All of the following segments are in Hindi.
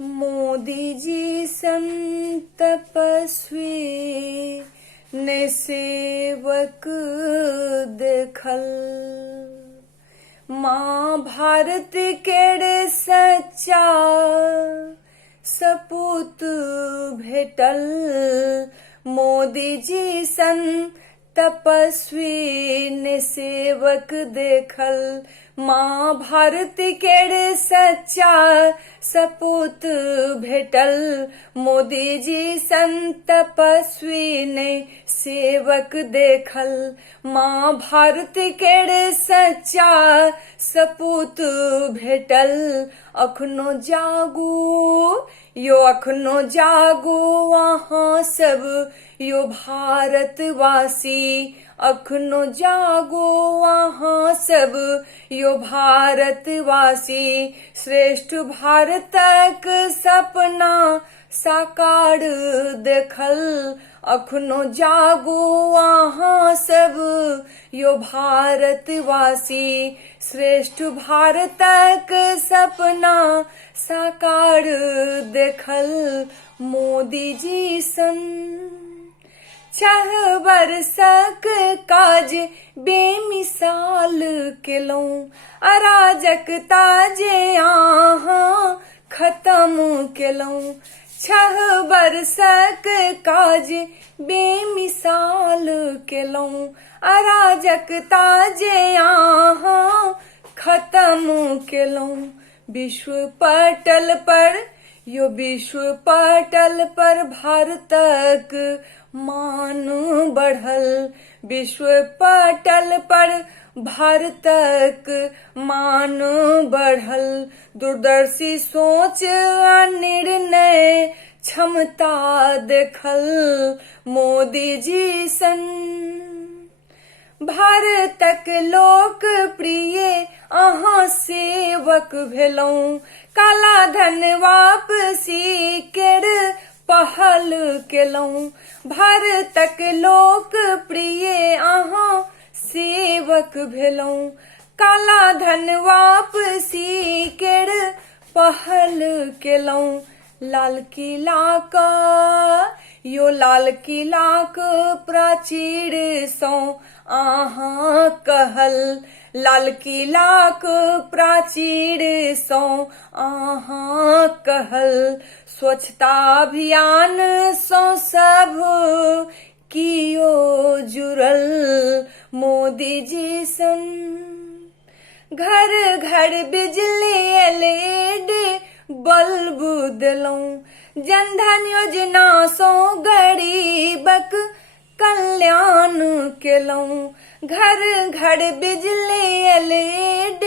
मोदी जी संत तपस्वी ने सेवक देखल। माँ भारत केड़े सच्चा सपूत भेटल। मोदी जी संत तपस्वी ने सेवक देखल। माँ भारत केड़े सच्चा सपूत भेटल। मोदी जी संत तपस्वी ने सेवक देखल। माँ भारत केड़े सच्चा सपूत भेटल। अखनो जागू यो अखनो जागो अहाँ सब यो भारतवासी। अखनो जागो अहाँ सब यो भारतवासी। श्रेष्ठ भारतक सपना साकार देखल। अखनो जागो अहाँ सब यो भारतवासी। श्रेष्ठ भारतक सपना साकार देखल। मोदी जी सन छह बरसक काज बेमिसाल केलौं। अराजकता जे अहाँ खत्म केलौं। छह बरसक काज बेमिसाल केलौं। अराजकता जे अहाँ खत्म केलौं। विश्व पटल पर यो विश्व पटल पर भारतक मान बढ़ल। विश्व पटल पर भारतक मान बढ़ल। दूरदर्शी सोच आ निर्णय क्षमता देखल। मोदी जी सन भारतक लोकप्रिय अहाँ सेवक भेलौं। काला धन वापसी केर पहल केलौं। भारतक लोकप्रिय अहाँ सेवक भेलौं। काला धन वापसी केर पहल केलौं। लाल किला का यो लाल किलाक प्राचीर सँ अहाँ कहल। लाल किलाक प्राचीर सँ अहाँ कहल। स्वच्छता अभियान सँ सब कियो जुड़ल। मोदी जी सन घर घर बिजली LED बल्ब देलौं। जनधन योजना सँ गरीबक कल्याण केलौं। घर घर बिजली LED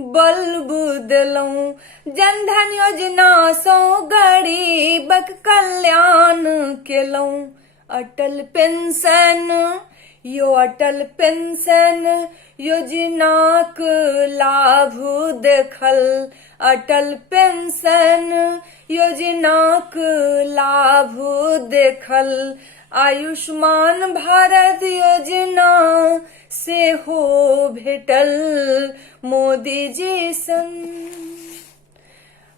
बल्ब देलौं। जनधन योजना सँ गरीबक कल्याण केलौं। अटल पेंशन यो अटल पेंशन योजनाक लाभ देखल। अटल पेंशन योजनाक लाभ देखल। आयुष्मान भारत योजना सेहो भेटल। मोदी जी सन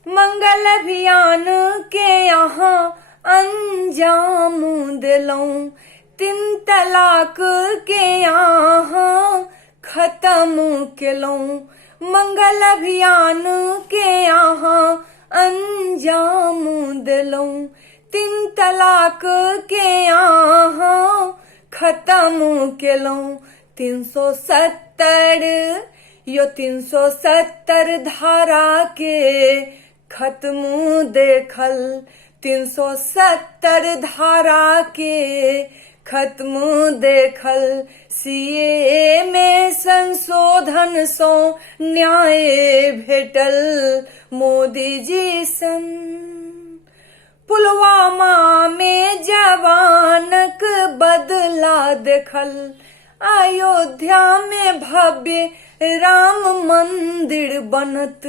मंगल अभियान के यहाँ अंजाम देलौं। 3 तलाक के यहाँ खत्म केलौं। मंगल अभियान के यहाँ अंजाम देलौं। 3 तलाक के यहाँ खत्म केलौं। 370 यो 370 धारा के खत्म देखल। 370 धारा के खत्म देखल। CAA में संशोधन सँ न्याय भेटल। मोदी जी सन पुलवामा में जवानक बदला देखल। अयोध्या में भव्य राम मंदिर बनत।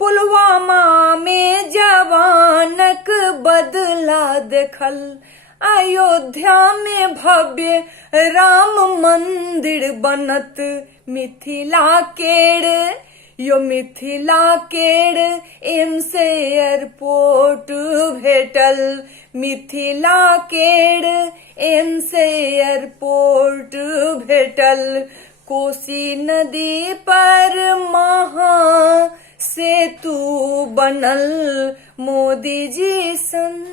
पुलवामा में जवानक बदला देखल। अयोध्या में भव्य राम मंदिर बनत। मिथिला केर यो मिथिला केड़ एम्स एयरपोर्ट भेटल, मिथिला केड़ एम्स एयरपोर्ट भेटल, कोसी नदी पर महा सेतु बनल मोदी जी सन,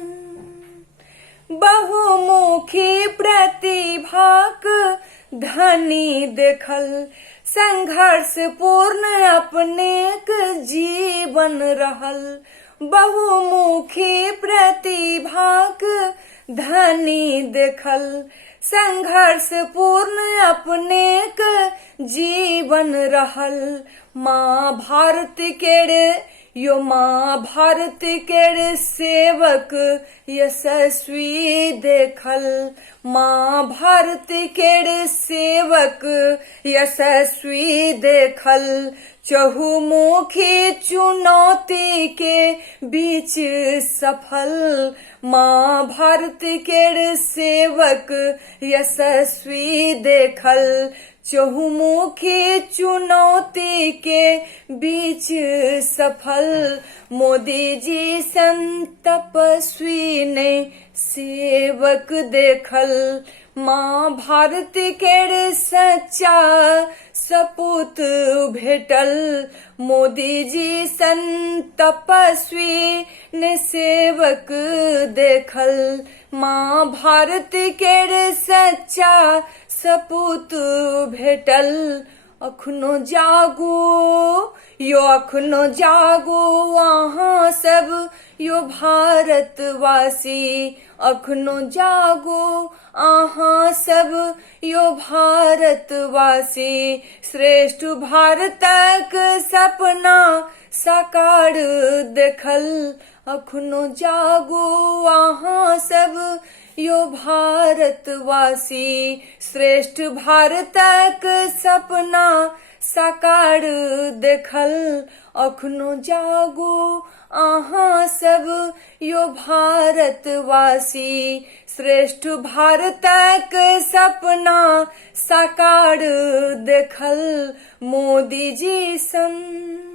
बहुमुखी प्रतिभाक धनी देखल, संघर्ष पूर्ण अपनेक जीवन रहल, बहुमुखी प्रतिभाक धनी देखल, संघर्ष पूर्ण अपनेक जीवन रहल, माँ भारत केड़ यो माँ भारत केड़ सेवक यशस्वी देखल, माँ भारत केड़ सेवक यशस्वी देखल, चहुमुखी चुनौती के बीच सफल, माँ भारत केड़ सेवक यशस्वी देखल, चहुमुखी चुनौती के बीच सफल, मोदी जी संत तपस्वी ने सेवक देखल, माँ भारत केड़ सच्चा सपूत भेटल, मोदी जी संत तपस्वी ने सेवक देखल, माँ भारत केड़ सच्चा सपूत भेटल, अखनो जागो यो अखनो जागो अहाँ सब यो भारतवासी, अखनो जागो अहाँ सब यो भारतवासी, श्रेष्ठ भारतक सपना साकार देखल, अखनो जागो अहाँ सब यो भारतवासी, श्रेष्ठ भारतक सपना साकार देखल, अखनो जागो अहाँ सब यो भारतवासी, श्रेष्ठ भारतक सपना साकार देखल मोदी जी सन।